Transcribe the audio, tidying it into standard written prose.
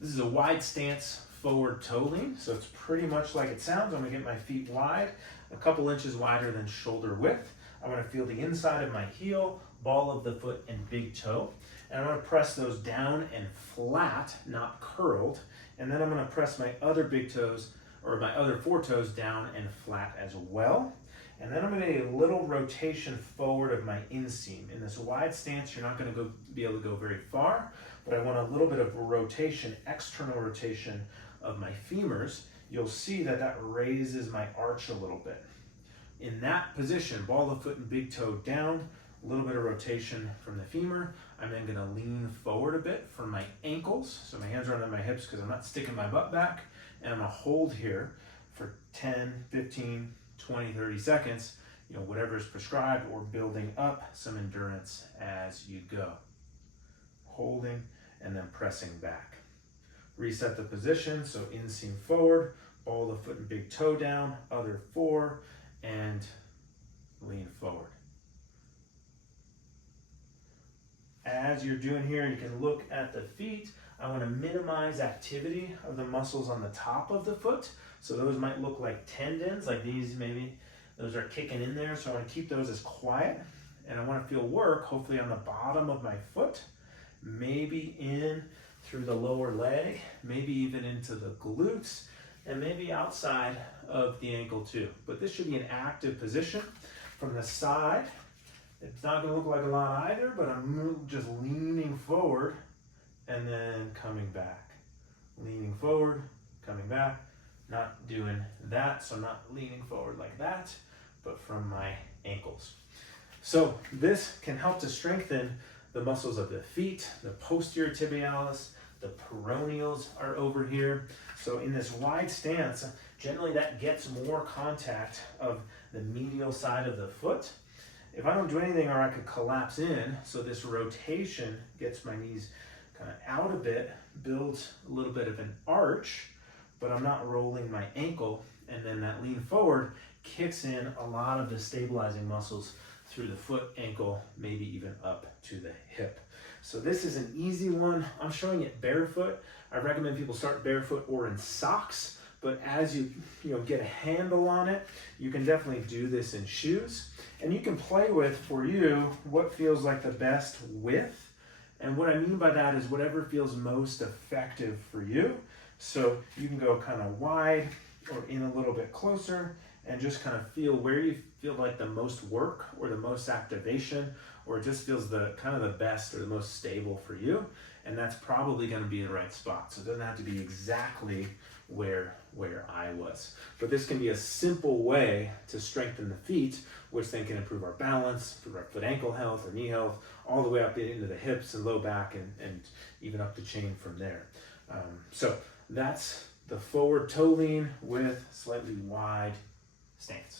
This is a wide stance forward toe lean, so it's pretty much like it sounds. I'm gonna get my feet wide, a couple inches wider than shoulder width. I'm gonna feel the inside of my heel, ball of the foot, and big toe. And I'm gonna press those down and flat, not curled. And then I'm gonna press my other big toes, or my other four toes down and flat as well. And then I'm gonna get a little rotation forward of my inseam. In this wide stance, you're not gonna be able to go very far, but I want a little bit of rotation, external rotation of my femurs. You'll see that that raises my arch a little bit. In that position, ball of foot and big toe down, a little bit of rotation from the femur. I'm then gonna lean forward a bit from my ankles. So my hands are under my hips because I'm not sticking my butt back. And I'm gonna hold here for 10, 15, 20, 30 seconds, whatever is prescribed, or building up some endurance as you go. Holding and then pressing back. Reset the position, so inseam forward, ball of the foot and big toe down, other four, and lean forward. As you're doing here, you can look at the feet. I want to minimize activity of the muscles on the top of the foot. So those might look like tendons, like these maybe, those are kicking in there. So I want to keep those as quiet. And I want to feel work, hopefully on the bottom of my foot, maybe in through the lower leg, maybe even into the glutes, and maybe outside of the ankle too. But this should be an active position. From the side, it's not gonna look like a lot either, but I'm just leaning forward and then coming back. Leaning forward, coming back, not doing that, so not leaning forward like that, but from my ankles. So this can help to strengthen the muscles of the feet, the posterior tibialis, the peroneals are over here. So in this wide stance, generally that gets more contact of the medial side of the foot. If I don't do anything, or I could collapse in, so this rotation gets my knees kind of out a bit, builds a little bit of an arch, but I'm not rolling my ankle, and then that lean forward kicks in a lot of the stabilizing muscles through the foot, ankle, maybe even up to the hip. So this is an easy one. I'm showing it barefoot. I recommend people start barefoot or in socks, but as you get a handle on it, you can definitely do this in shoes. And you can play with, for you, what feels like the best width. And what I mean by that is whatever feels most effective for you. So you can go kind of wide or in a little bit closer, and just kind of feel where you feel like the most work or the most activation, or it just feels the kind of the best or the most stable for you. And that's probably going to be the right spot. So it doesn't have to be exactly where I was. But this can be a simple way to strengthen the feet, which then can improve our balance, improve our foot ankle health or knee health, all the way up into the hips and low back, and even up the chain from there. So that's the forward toe lean with slightly wide stance.